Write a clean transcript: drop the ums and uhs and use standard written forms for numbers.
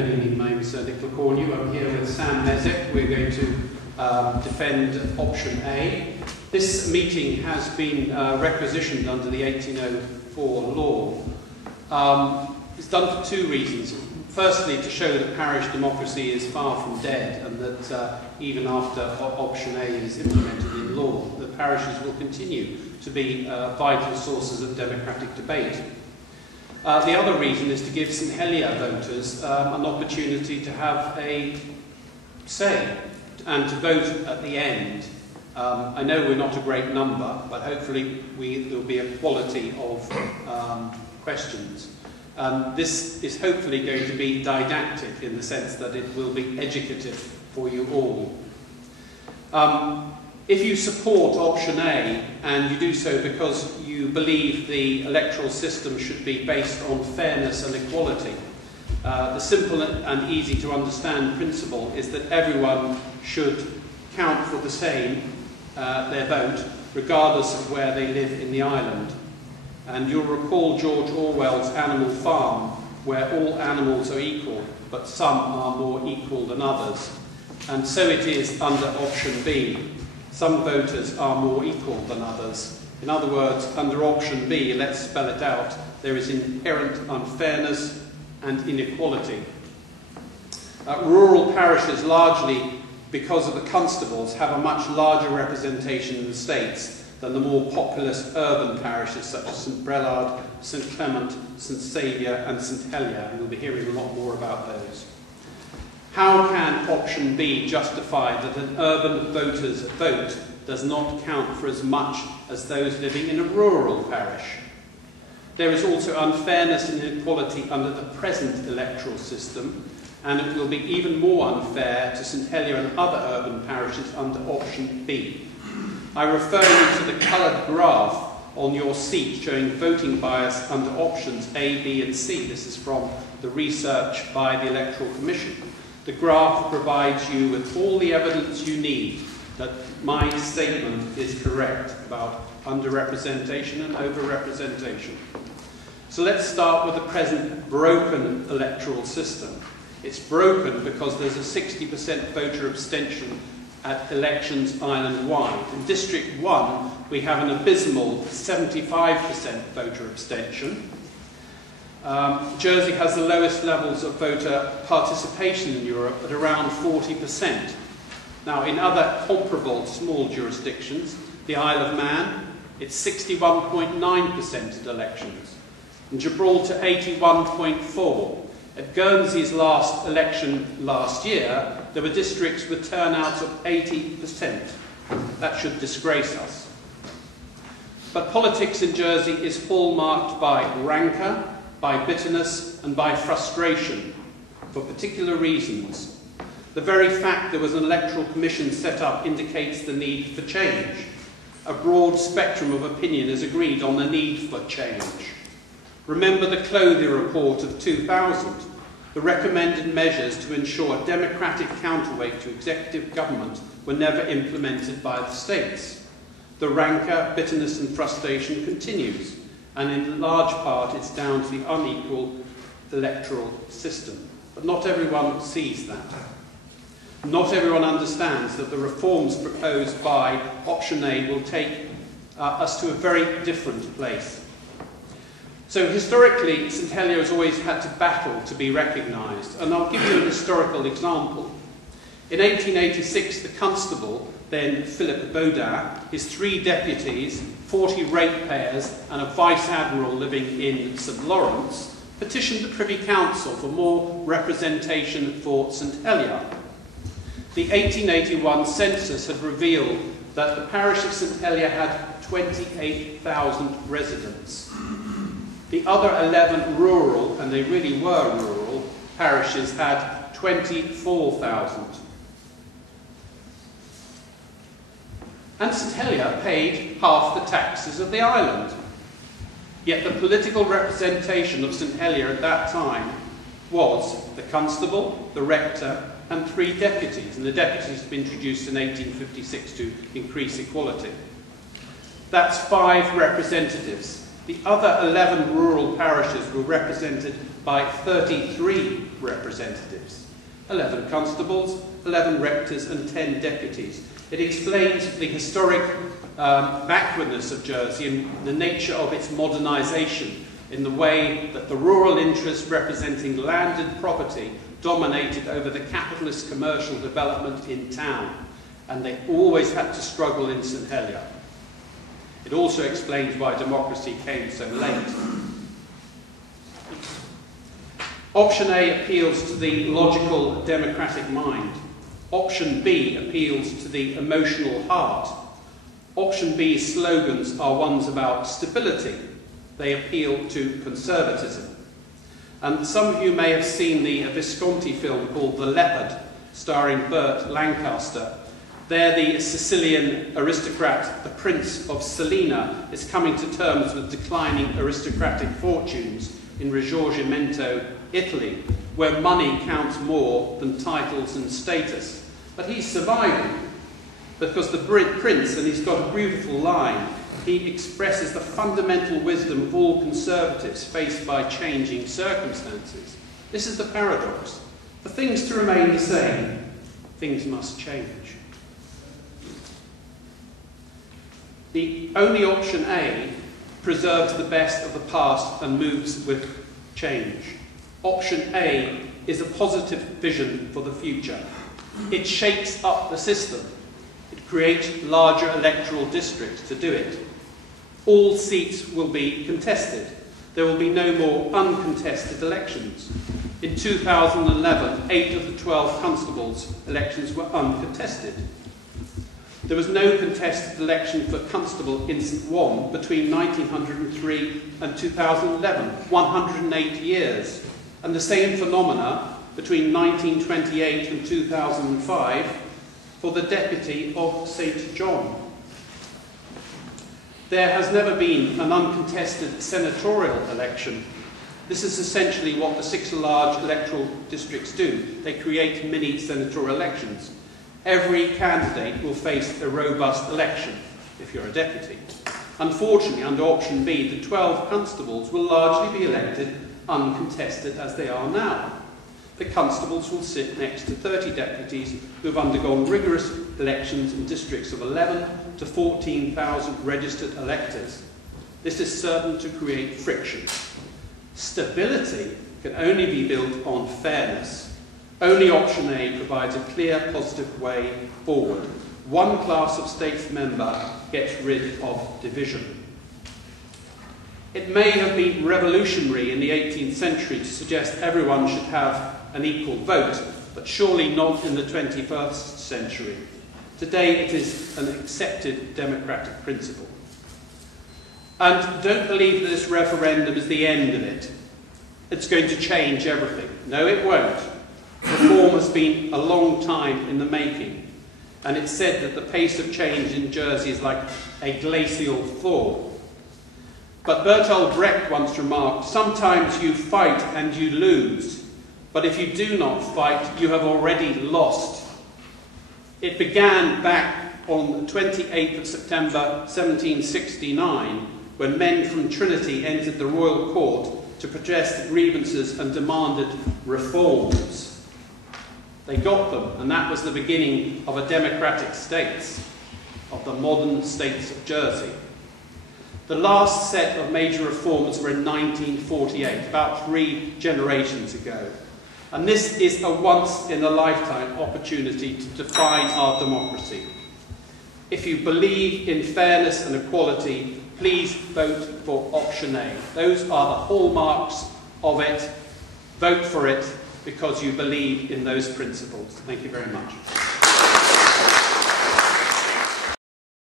Good evening, my name is Cornu A. I'm here with Sam Mezek. We're going to defend option A. This meeting has been requisitioned under the 1804 law. It's done for two reasons. Firstly, to show that parish democracy is far from dead, and that even after option A is implemented in law, the parishes will continue to be vital sources of democratic debate. The other reason is to give St Helier voters an opportunity to have a say and to vote at the end. I know we're not a great number, but hopefully there will be a quality of questions. This is hopefully going to be didactic in the sense that it will be educative for you all. If you support option A, and you do so because you believe the electoral system should be based on fairness and equality, the simple and easy to understand principle is that everyone should count for the same, their vote, regardless of where they live in the island. And you'll recall George Orwell's Animal Farm, where all animals are equal, but some are more equal than others. And so it is under option B. Some voters are more equal than others. In other words, under option B, let's spell it out, there is inherent unfairness and inequality. Rural parishes, largely because of the constables, have a much larger representation in the states than the more populous urban parishes such as St Brelard, St Clement, St Saviour and St Helier, and we'll be hearing a lot more about those. How can option B justify that an urban voter's vote does not count for as much as those living in a rural parish? There is also unfairness and inequality under the present electoral system, and it will be even more unfair to St Helier and other urban parishes under option B. I refer you to the coloured graph on your seat showing voting bias under options A, B and C. This is from the research by the Electoral Commission. The graph provides you with all the evidence you need that my statement is correct about underrepresentation and overrepresentation. So let's start with the present broken electoral system. It's broken because there's a 60% voter abstention at elections island-wide. In District 1, we have an abysmal 75% voter abstention. Jersey has the lowest levels of voter participation in Europe at around 40%. Now, in other comparable small jurisdictions, the Isle of Man, it's 61.9% at elections. In Gibraltar, 81.4%. At Guernsey's last election last year, there were districts with turnouts of 80%. That should disgrace us. But politics in Jersey is hallmarked by rancour, by bitterness and by frustration, for particular reasons. The very fact there was an electoral commission set up indicates the need for change. A broad spectrum of opinion is agreed on the need for change. Remember the Clothier report of 2000, the recommended measures to ensure a democratic counterweight to executive government were never implemented by the states. The rancour, bitterness and frustration continues, and in large part it's down to the unequal electoral system. But not everyone sees that. Not everyone understands that the reforms proposed by option A will take us to a very different place. So historically, St Helier has always had to battle to be recognised, and I'll give you an historical example. In 1886, the constable, then Philip Baudin, his 3 deputies, 40 ratepayers and a vice-admiral living in St Lawrence, petitioned the Privy Council for more representation for St Helier. The 1881 census had revealed that the parish of St Helier had 28,000 residents. The other 11 rural, and they really were rural, parishes had 24,000. And St Helier paid half the taxes of the island. Yet the political representation of St Helier at that time was the constable, the rector, and 3 deputies. And the deputies had been introduced in 1856 to increase equality. That's 5 representatives. The other 11 rural parishes were represented by 33 representatives, 11 constables, 11 rectors and 10 deputies. It explains the historic backwardness of Jersey and the nature of its modernisation in the way that the rural interests representing landed property dominated over the capitalist commercial development in town, and they always had to struggle in St Helier. It also explains why democracy came so late. Option A appeals to the logical democratic mind. Option B appeals to the emotional heart. Option B's slogans are ones about stability. They appeal to conservatism. And some of you may have seen the Visconti film called The Leopard, starring Burt Lancaster. There the Sicilian aristocrat, the Prince of Salina, is coming to terms with declining aristocratic fortunes in Risorgimento, Italy, where money counts more than titles and status. But he's surviving because the prince, and he's got a beautiful line, he expresses the fundamental wisdom of all conservatives faced by changing circumstances. This is the paradox. For things to remain the same, things must change. The only option A preserves the best of the past and moves with change. Option A is a positive vision for the future. It shakes up the system. It creates larger electoral districts to do it. All seats will be contested. There will be no more uncontested elections. In 2011, 8 of the 12 constables' elections were uncontested. There was no contested election for constable in St Juan between 1903 and 2011, 108 years. And the same phenomena between 1928 and 2005 for the deputy of St John. There has never been an uncontested senatorial election. This is essentially what the 6 large electoral districts do. They create mini senatorial elections. Every candidate will face a robust election if you're a deputy. Unfortunately, under option B, the 12 constables will largely be elected uncontested as they are now. The constables will sit next to 30 deputies who have undergone rigorous elections in districts of 11 to 14,000 registered electors. This is certain to create friction. Stability can only be built on fairness. Only option A provides a clear, positive way forward. One class of states member gets rid of division. It may have been revolutionary in the 18th century to suggest everyone should have an equal vote, but surely not in the 21st century. Today it is an accepted democratic principle. And don't believe that this referendum is the end of it. It's going to change everything. No, it won't. Reform has been a long time in the making, and it's said that the pace of change in Jersey is like a glacial thaw. But Bertolt Brecht once remarked, "Sometimes you fight and you lose, but if you do not fight, you have already lost." It began back on the 28th of September 1769, when men from Trinity entered the royal court to protest grievances and demanded reforms. They got them, and that was the beginning of a democratic state, of the modern states of Jersey. The last set of major reforms were in 1948, about 3 generations ago. And this is a once-in-a-lifetime opportunity to define our democracy. If you believe in fairness and equality, please vote for option A. Those are the hallmarks of it. Vote for it because you believe in those principles. Thank you very much.